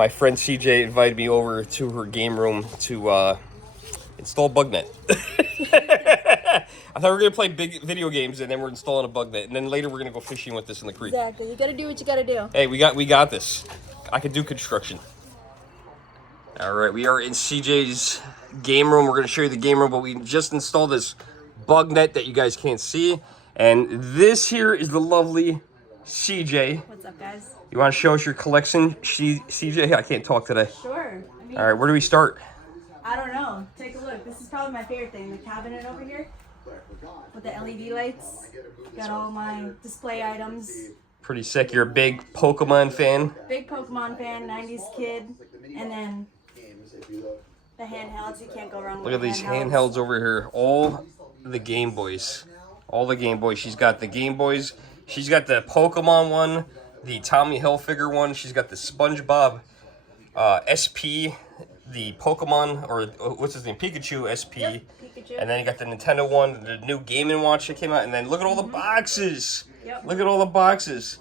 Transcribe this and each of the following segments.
my friend CJ invited me over to her game room to install BugNet. I thought we were going to play big video games, and then we're installing a BugNet, and then later we're going to go fishing with this in the creek. Exactly. You got to do what you got to do. Hey, we got this. I can do construction. All right, we are in CJ's game room. We're going to show you the game room, but we just installed this BugNet that you guys can't see. And this here is the lovely CJ. What's up, guys? You want to show us your collection, CJ? I can't talk today. Sure. All right, where do we start? I don't know. Take a look. This is probably my favorite thing. The cabinet over here with the LED lights. Got all my display items. Pretty sick. You're a big Pokemon fan. Big Pokemon fan, 90s kid. And then the handhelds. You can't go wrong with Look at these handhelds over here. All the Game Boys. All the Game Boys. She's got the Game Boys. She's got the Pokemon one, the Tommy Hilfiger one. She's got the SpongeBob SP, the Pokemon, or what's his name? Pikachu SP. Yep, Pikachu. And then you got the Nintendo one, the new Game & Watch that came out. And then look at all the boxes. Yep. Look at all the boxes.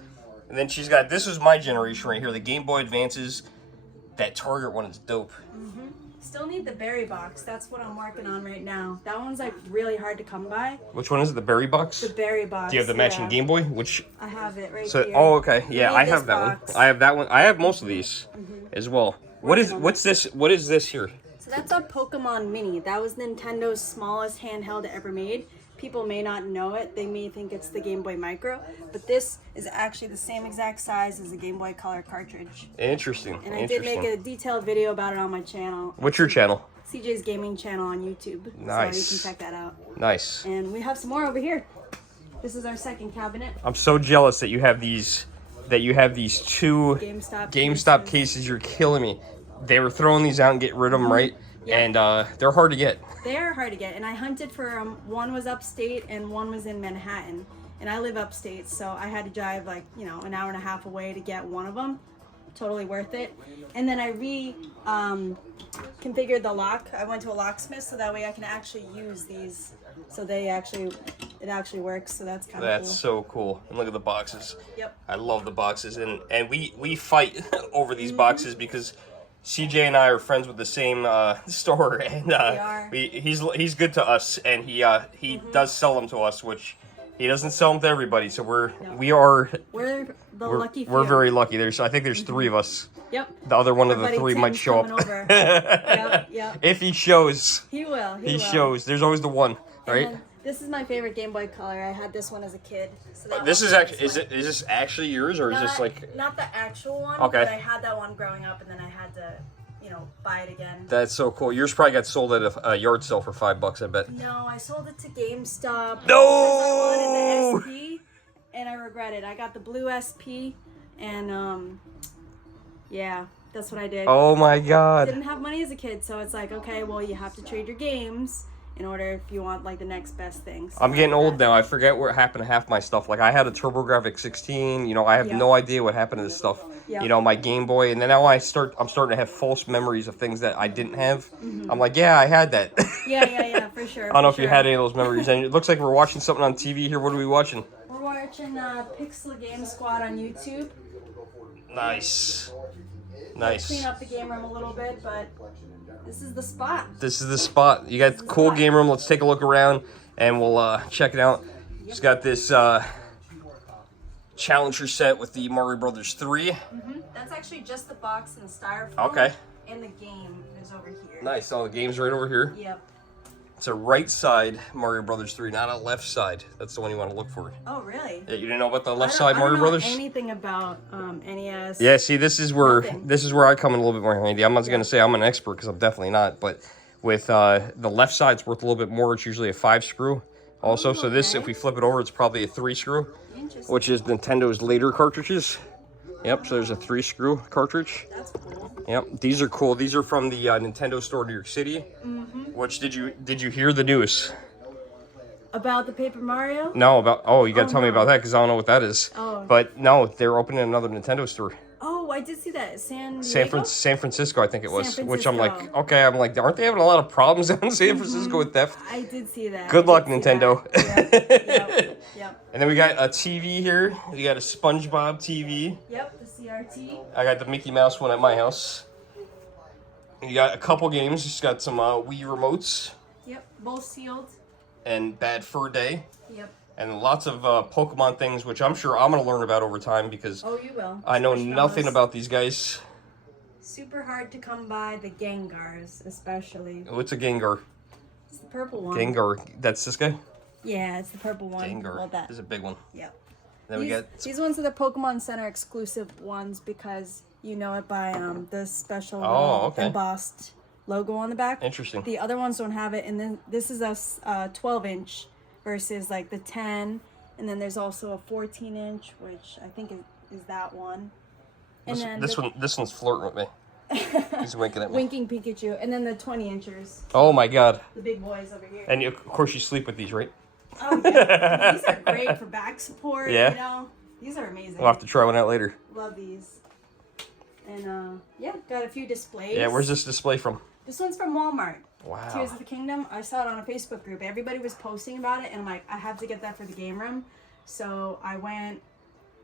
And then she's got, this was my generation right here, the Game Boy Advances. That Target one is dope. Still need the berry box. That's what I'm working on right now. That one's like really hard to come by. Which one is it? The berry box? The berry box. Do you have the matching Game Boy? Which? I have it right So, here. oh, okay. Yeah, need I this have that box. one. I have that one. I have most of these as well. What's this? What is this here? So that's a Pokemon Mini. That was Nintendo's smallest handheld ever made. People may not know it. They may think it's the Game Boy Micro, but this is actually the same exact size as the Game Boy Color cartridge. Interesting. And I did make a detailed video about it on my channel. What's your channel? CJ's Gaming channel on YouTube. Nice. So you can check that out. Nice. And we have some more over here. This is our second cabinet. I'm so jealous that you have these. That you have these two GameStop cases. You're killing me. They were throwing these out and getting rid of them, right? Yeah. And they're hard to get. They are hard to get, and I hunted for one was upstate and one was in Manhattan, and I live upstate, so I had to drive like an hour and a half away to get one of them. Totally worth it. And then I configured the lock. I went to a locksmith so that way I can actually use these. So it actually works. So that's kind of cool. That's so cool. And look at the boxes. Yep. I love the boxes, and we fight over these boxes because CJ and I are friends with the same store, and We are. he's good to us, and he does sell them to us, which he doesn't sell them to everybody. So we're lucky few. We're very lucky. I think there's three of us. Yep. The other one Our of the buddy three might Tim's show coming up. over. Yep. If he shows. He will. He shows. There's always the one, right? And then this is my favorite Game Boy Color. I had this one as a kid. So This is actually is this actually yours, or is this like? Not the actual one. Okay. But I had that one growing up, and then I had to, buy it again. That's so cool. Yours probably got sold at a yard sale for $5, I bet. No, I sold it to GameStop. No! Because I wanted the SP, and I regret it. I got the blue SP, and yeah, that's what I did. Oh my God. Didn't have money as a kid, so it's like, okay, well, you have to trade your games in order if you want like the next best thing. So I'm getting old now. I forget what happened to half my stuff. Like I had a TurboGrafx 16. I have no idea what happened to this stuff. Yep. My Game Boy, and then now I'm starting to have false memories of things that I didn't have. I'm like, yeah, I had that. Yeah, for sure. I don't know if you had any of those memories. And it looks like we're watching something on TV here. What are we watching? We're watching Pixel Game Squad on YouTube. Nice. Clean up the game room a little bit, but this is the spot. This is the spot. You got the cool game room. Let's take a look around, and we'll check it out. It's got this Challenger set with the Mario Brothers 3. That's actually just the box and the styrofoam. Okay. And the game is over here. Nice. All the game's right over here. Yep. It's a right side Mario Brothers 3, not a left side. That's the one you want to look for. Oh, really? Yeah, you didn't know about the left side Mario Brothers? I don't know anything about NES. Yeah, see, this is where I come in a little bit more handy. I'm not going to say I'm an expert because I'm definitely not, but with the left side's worth a little bit more. It's usually a 5-screw also. So this, if we flip it over, it's probably a 3-screw, which is Nintendo's later cartridges. Yep, so there's a 3-screw cartridge. That's cool. Yep, these are cool. These are from the Nintendo store in New York City. Which did you hear the news? About the Paper Mario? No, you got to tell me about that because I don't know what that is. Oh. But no, they're opening another Nintendo store. Oh, I did see that. San Francisco, I think it was. San Which I'm like, Francisco. okay, aren't they having a lot of problems down in San Francisco with theft? I did see that. Good luck, Nintendo. Yep. And then we got a TV here. We got a SpongeBob TV. Yep, the RT. I got the Mickey Mouse one at my house. You got a couple games. Just got some Wii remotes. Yep, both sealed. And Bad Fur Day. Yep. And lots of Pokemon things, which I'm sure I'm going to learn about over time because you will. I know nothing about these guys. Super hard to come by, the Gengars especially. What's a Gengar? It's the purple one. Gengar, that's this guy? Yeah, it's the purple one. Gengar. Well, that. This is a big one. Yep. Then we got... These ones are the Pokemon Center exclusive ones because you know it by the special embossed logo on the back. Interesting. The other ones don't have it, and then this is a 12-inch versus like the 10, and then there's also a 14-inch, which I think is that one. And this one's flirting with me. He's winking at me. Winking Pikachu, and then the 20-inchers. Oh my god. The big boys over here. And of course you sleep with these, right? Oh yeah, these are great for back support. Yeah. You know, these are amazing. We'll have to try one out later. Love these. And yeah, got a few displays. Yeah, where's this display from? This one's from Walmart. Wow. Tears of the Kingdom. I saw it on a Facebook group. Everybody was posting about it, and I'm like, I have to get that for the game room. So I went,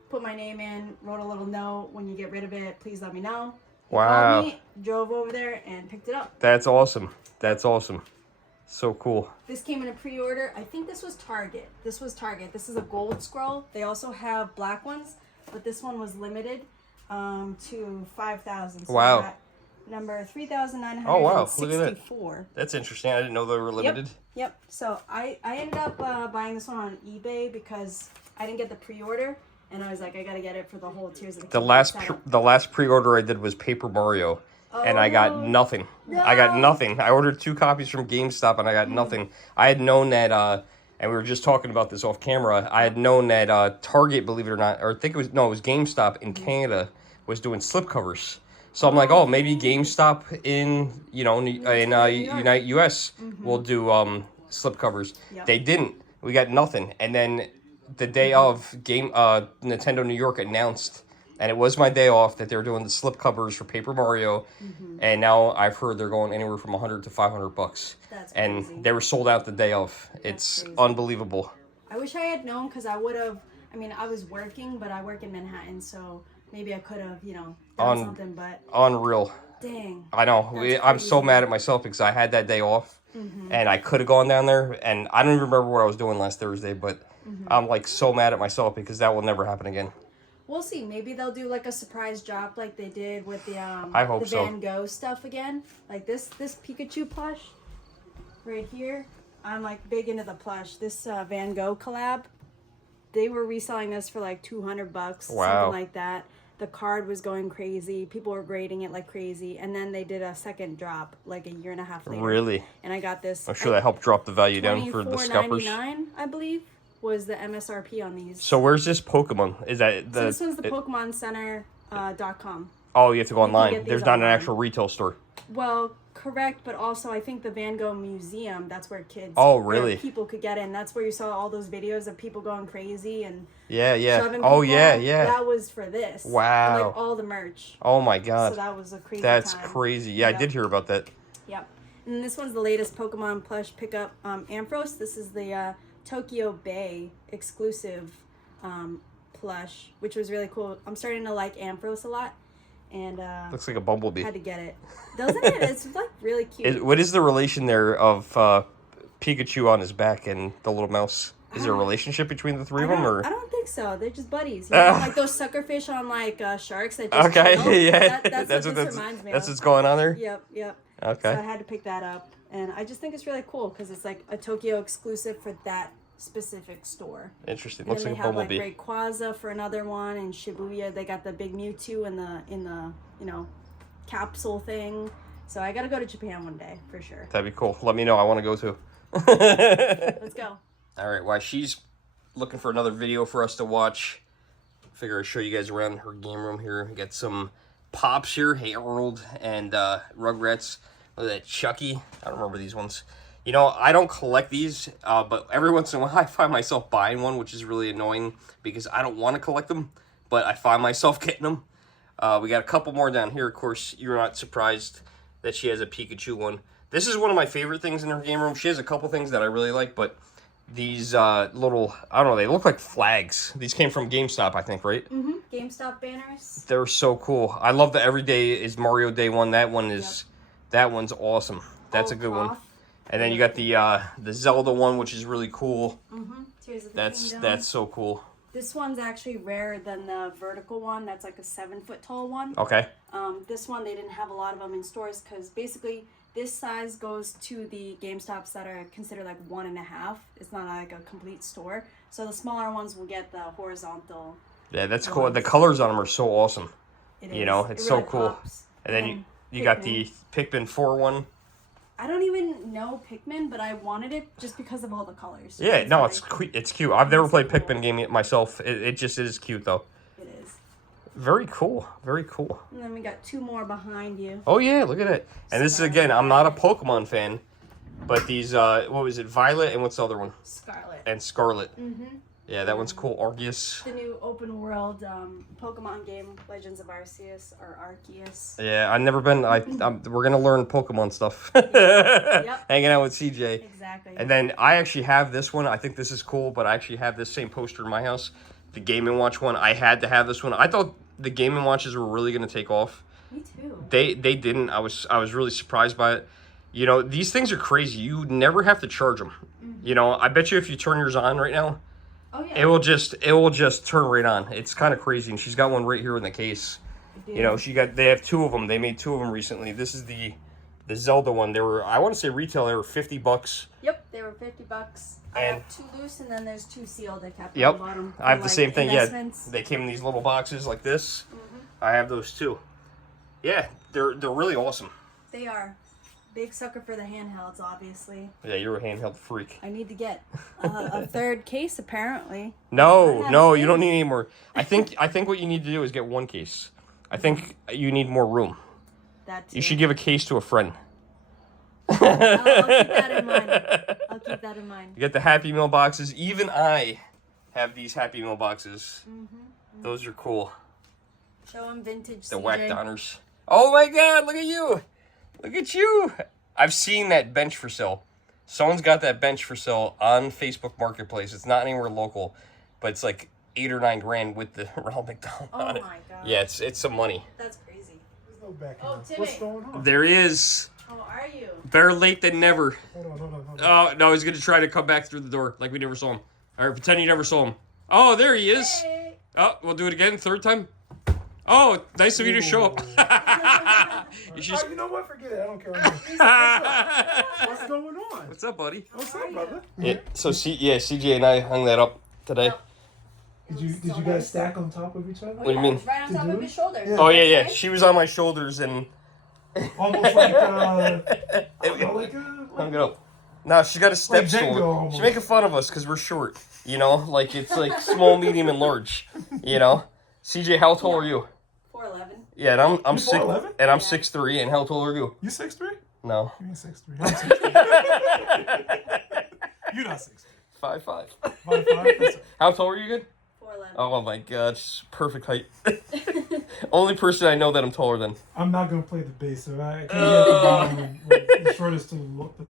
put my name in, wrote a little note. When you get rid of it, please let me know. He called me, drove over there, and picked it up. That's awesome. That's awesome. So cool. This came in a pre-order. I think this was Target. This is a gold scroll. They also have black ones, but this one was limited to 5,000. So wow. Number 3,964. Oh wow! Look at that. That's interesting. I didn't know they were limited. Yep. So I ended up buying this one on eBay because I didn't get the pre-order, and I was like, I gotta get it for the whole Tears of the Kingdom. The last pre-order I did was Paper Mario, and I got nothing. No. I got nothing. I ordered 2 copies from GameStop, and I got nothing. I had known that, and we were just talking about this off camera. I had known that Target, believe it or not, or I think it was GameStop in Canada was doing slipcovers. So I'm like, oh, maybe GameStop in US will do slipcovers. Yep. They didn't. We got nothing. And then the day of Nintendo New York announced, and it was my day off, that they were doing the slipcovers for Paper Mario. And now I've heard they're going anywhere from $100 to $500. That's crazy. And they were sold out the day of. It's unbelievable. I wish I had known because I would have. I mean, I was working, but I work in Manhattan, so maybe I could have, done something, but... Unreal. Dang. I know. I'm so mad at myself because I had that day off, and I could have gone down there, and I don't even remember what I was doing last Thursday, but I'm, like, so mad at myself because that will never happen again. We'll see. Maybe they'll do, like, a surprise drop like they did with the, I hope the Van Gogh stuff again. Like, this Pikachu plush right here. I'm, like, big into the plush. This Van Gogh collab, they were reselling this for, like, $200, something like that. The card was going crazy. People were grading it like crazy. And then they did a second drop like a year and a half later. Really? And I got this. I'm sure that helped drop the value down for the scalpers. $24.99, I believe, was the MSRP on these. So where's this Pokemon? Is that the... So this one's the PokemonCenter.com. Oh, you have to go online. There's not online. an actual retail store. Well, correct, but also I think the Van Gogh Museum, that's where kids... Oh, really? Where people could get in. That's where you saw all those videos of people going crazy and... Yeah. Shoving Oh, people. yeah. That was for this. Wow. And, like, all the merch. Oh, my God. So that was a crazy That's time. crazy. Yeah, Yep. I did hear about that. Yep. And this one's the latest Pokemon plush pickup, Ampharos. This is the Tokyo Bay exclusive plush, which was really cool. I'm starting to like Ampharos a lot. And Looks like a bumblebee. had to get it. Doesn't it? It's like really cute. What is the relation there of Pikachu on his back and the little mouse? Is there a relationship between the three of them, or? I don't think so. They're just buddies. You know? Like those suckerfish on like sharks that just chill. Yeah. That's what this reminds me That's of. what's going on there. Yep. Okay. So I had to pick that up, and I just think it's really cool because it's like a Tokyo exclusive for that specific store. Interesting. And Looks then like a they have bumblebee. like Rayquaza for another one, and Shibuya they got the big Mewtwo in the capsule thing. So I got to go to Japan one day for sure. That'd be cool. Let me know. I want to go too. Let's go. All right. While she's looking for another video for us to watch, figure I'd show you guys around her game room here. We got some Pops here. Hey Arnold and Rugrats. Look at that Chucky. I don't remember these ones. You know, I don't collect these, but every once in a while I find myself buying one, which is really annoying because I don't want to collect them, but I find myself getting them. We got a couple more down here. Of course, you're not surprised that she has a Pikachu one. This is one of my favorite things in her game room. She has a couple things that I really like, but these little, I don't know, they look like flags. These came from GameStop, I think, right? Mm-hmm. GameStop banners. They're so cool. I love the Everyday is Mario Day one. That one is, that one's awesome. That's a good one. And then you got the Zelda one, which is really cool. Mm-hmm. Tears of the That's Kingdom. so cool. This one's actually rarer than the vertical one. That's like a 7-foot tall one. Okay. This one, they didn't have a lot of them in stores because basically this size goes to the GameStops that are considered like 1.5. It's not like a complete store. So the smaller ones will get the horizontal. Yeah, that's cool. The colors on them are so awesome. You know, it's so cool. Pops. And then you got the Pikmin 4 one. I don't even know Pikmin, but I wanted it just because of all the colors. Yeah, no, it's cute. I've never played Pikmin game myself. It just is cute though. It is. Very cool. Very cool. And then we got 2 more behind you. Oh yeah, look at it. And this is again, I'm not a Pokemon fan, but these what was it? Violet and what's the other one? Scarlet. And Scarlet. Mm-hmm. Yeah, that one's cool. Arceus. The new open world Pokemon game, Legends of Arceus or Arceus. Yeah, I've never been. We're gonna learn Pokemon stuff. Yep. Hanging out with CJ. Exactly. And then I actually have this one. I think this is cool, but I actually have this same poster in my house. The Game & Watch one. I had to have this one. I thought the Game & Watches were really gonna take off. Me too. They didn't. I was really surprised by it. You know, these things are crazy. You never have to charge them. Mm-hmm. You know, I bet you if you turn yours on right now, oh, yeah. it will just turn right on. It's kind of crazy, and she's got one right here in the case. You know, they have 2 of them. They made 2 of them recently. This is the Zelda one. They were, I want to say retail, they were $50. Yep, they were $50. I have 2 loose, and then there's 2 sealed. I kept Yep. on the bottom. I have the same thing. Yeah, Investments. they came in these little boxes like this. Mm-hmm. I have those too. Yeah, they're really awesome. They are. Big sucker for the handhelds, obviously. Yeah, you're a handheld freak. I need to get a 3rd case, apparently. No, you don't need any more. I think what you need to do is get 1 case. I think you need more room. That too. You should give a case to a friend. I'll keep that in mind. I'll keep that in mind. You get the Happy Meal boxes. Even I have these Happy Meal boxes. Mm-hmm. Those are cool. Show them vintage The CJ. Whack Donners. Oh my God! Look at you! Look at you! I've seen that bench for sale. Someone's got that bench for sale on Facebook Marketplace. It's not anywhere local, but it's like $8 or $9 grand with the Ronald McDonald on it. Oh my God. Yeah, it's some money. That's crazy. There's no back Oh, end. Timmy. What's going on? There is. How are you? Better late than never. Hold on. Oh no, he's gonna try to come back through the door like we never saw him. All right, pretend you never saw him. Oh, there he is. Hey. Oh, we'll do it again, 3rd time. Oh, nice of you to show up. You should... You know what? Forget it. I don't care. What's going on? What's up, buddy? What's up, brother? Yeah, so CJ and I hung that up today. Did you guys stack on top of each other? What do you mean? Right on To top do of it? his shoulders. Yeah. Oh yeah. She was on my shoulders and Almost like I don't know, like hung it up. No, she got a step Like Jenga stool. almost. She's making fun of us because we're short. You know, like it's like small, medium, and large. You know, CJ, how tall are you? 4'11". Yeah, and I'm You 6 4'11"? and I'm 6'3", and how tall are you? You 6'3"? No. You ain't 6'3". I'm 6'3". You're not 6'3". 5'5". 5'5". That's How tall are you again? 4'11". Oh my God, she's perfect height. Only person I know that I'm taller than. I'm not gonna play the bass, so I can't get the bottom. The shortest to look.